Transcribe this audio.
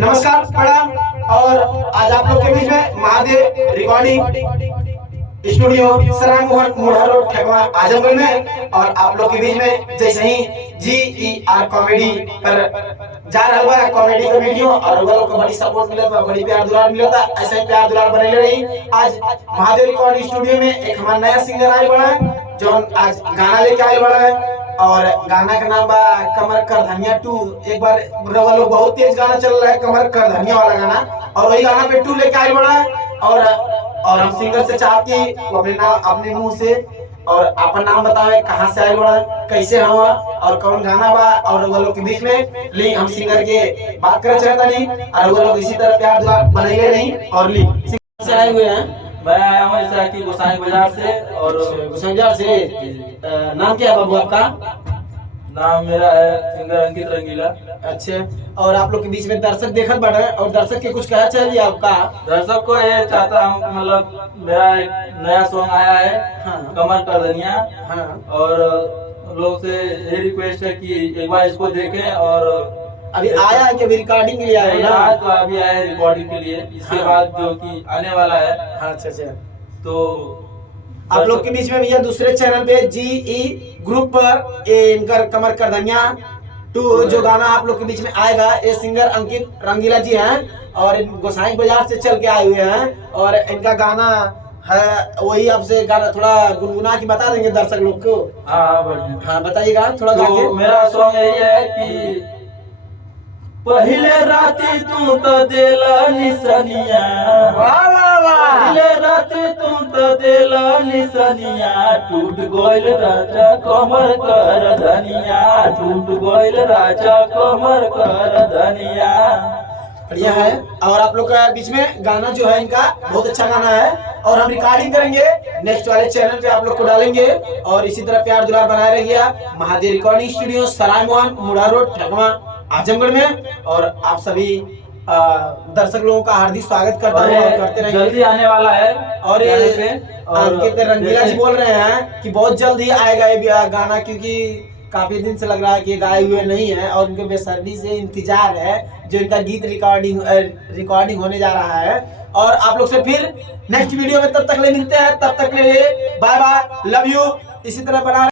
नमस्कार प्रणाम। और आज आप लोग के बीच में महादेव रिकॉर्डिंग स्टूडियो सराय मोहन मुड़ा रोड ठगवा आजमगढ़ में। और आप लोग के बीच में जैसे ही GER कॉमेडी पर जा रहा है कॉमेडी का वीडियो, और वो लोग को बड़ी सपोर्ट मिला, बड़ी प्यार दुलार मिला था। ऐसे ही प्यार दुलार बने रही। आज महादेव रिकॉर्डिंग स्टूडियो में एक हमारा नया सिंगर आए बड़ा है, जो आज गाना लेके आए बड़ा है। और गाना का नाम बा कमर कर धनिया 2। एक बार वो लोग बहुत तेज गाना चल रहा है, कमर कर धनिया वाला गाना, और वही गाना पे 2 लेके आए बड़ा है। और हम सिंगर से चाहते हैं वो अपने नाम अपने मुंह से और अपन नाम बतावे, कहाँ से आए बड़ा, कैसे हुआ और कौन गाना बा। और वो लोग के बीच में ली हम सिंगर के बात करे चाहता नहीं, और वो लोग इसी तरह प्यार दुलार बनाए नहीं। और ली सिंगर से आए हुए हैं, मैं आया हूँ ऐसा कि गोसाई बाजार से। और गोसाई बाजार से। नाम क्या है बाबू आपका? नाम मेरा है सिंगर अंकित रंगीला। अच्छा, और आप लोग के बीच में दर्शक देखत बढ़े, और दर्शक के कुछ कहना चाहिए आपका? दर्शक को ये चाहता हूँ कि मतलब मेरा एक नया सॉन्ग आया है, हाँ। कमर कर धनिया। हाँ। और लोग से ये रिक्वेस्ट है कि एक बार इसको देखें। और अभी आया है कि अभी रिकॉर्डिंग के लिए आया है ना? आज तो अभी आया है रिकॉर्डिंग के लिए, इसके हाँ। बाद जो कि आने वाला है। अच्छा। तो आप लोग के बीच में भैया दूसरे चैनल पे GE ग्रुप पर ये इनकर कमर कर धनिया 2 जो गाना आप लोग के बीच में आएगा, ये सिंगर अंकित रंगीला जी हैं, और गोसाई बाजार से चल के आए हुए हैं। और इनका गाना है वही, आपसे गाना थोड़ा गुनगुना के बता देंगे दर्शक लोग को? हाँ बढ़िया। हाँ बताइएगा थोड़ा गा के। तो मेरा सॉन्ग यही है कि पहले राती तू तो देला निसनिया, पहले राती तू तो देला निसनिया, टूट गइल राजा कमर कर धनिया, टूट गइल राजा कमर कर धनिया। बढ़िया है। और आप लोग का बीच में गाना जो है इनका बहुत अच्छा गाना है, और हम रिकॉर्डिंग करेंगे नेक्स्ट वाले चैनल पे आप लोग को डालेंगे। और इसी तरह प्यार दुलार बनाए रहिए। महादेव रिकॉर्डिंग स्टूडियो सराय मोहन मुड़ा रोड ठगवा आजमगढ़ में। और आप सभी दर्शक लोगों का हार्दिक स्वागत करता हूँ, और करते रहेंगे। जल्दी आने वाला है। और अंकित रंगीला जी बोल रहे हैं कि बहुत जल्द ही आएगा ये गाना, क्योंकि काफी दिन से लग रहा है कि गाए हुए नहीं है, और उनके बेसब्री से इंतजार है जो इनका गीत रिकॉर्डिंग होने जा रहा है। और आप लोग से फिर नेक्स्ट वीडियो में तब तक ले मिलते हैं, तब तक ले बाय बाय, लव यू। इसी तरह बना